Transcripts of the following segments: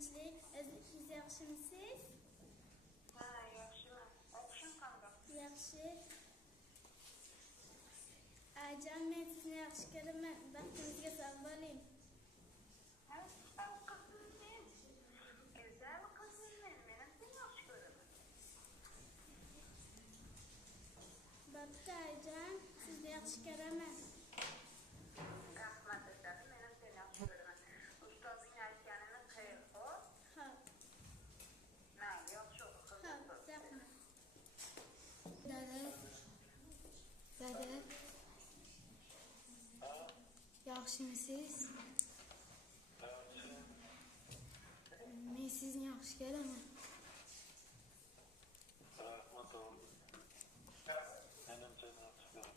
tinchlik. Siz yaxshimisiz? Ha, yaxshiman. O'qishim qanday? Yaxshi. Ajon, men sizni yaxshi ko'raman. Baxtimizga sog' bo'ling. Ha, qizim men. Go'zal qizim men. Meni seni yaxshi ko'raman. Bo'pti, ajon, sizni yaxshi ko'raman. Rahmat etadim, men seni yaxshi ko'raman. Ustozing aytganini qil, xo'p? Xo'p. Mayli, yaxshi o'qi qizim. Xo'p, rahmat. Dada. Yaxshimisiz? Men sizni yaxshi ko'raman. Rahmat oğlum. Benim seni yaxshi ko'raman.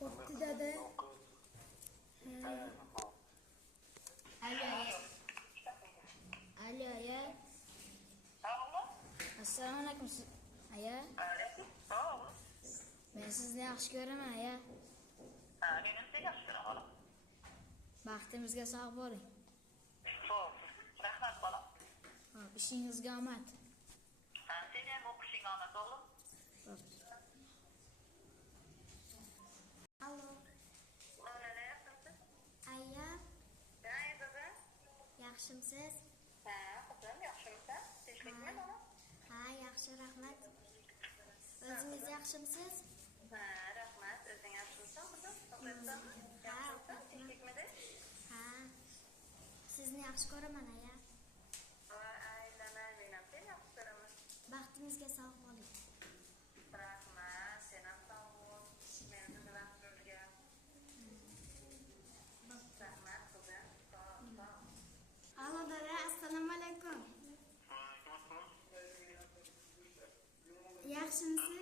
Bo'pti dada. Alo, aya. Assalomu alaykum aya. Men sizni yaxshi ko'raman aya. Men seni yaxshi ko'raman. Baxtimizga sog' bo'ling. Xo'p, rahmat bola. Xo'p, ishingizga omad. Seni ham o'qishing omad o'g'lim. Allo. Mana yaxshimisiz? Aya, Hay, bobo. yaxshimisiz? Ha, qizim, yaxshimisan? Tinchlikmi, bola? Ha, yaxshi, rahmat. O'zingiz yaxshimisiz? Ha, rahmat. O'zing yaxshimisan, qizim? Uxlayapsanmi? Yaxshimisan? Tinchlikmidi? Ha. Sizni yaxshi ko'raman, aya. Aylanay, men ham seni yaxshi ko'raman. Baxtimizga sog' bo'ling. Rahmat, sen ham sog' bo'l. Men sizni vaqtimizga. Rahmat, qizim. Sog'. Allo, dada, assalomu alaykum. Yaxshimisiz?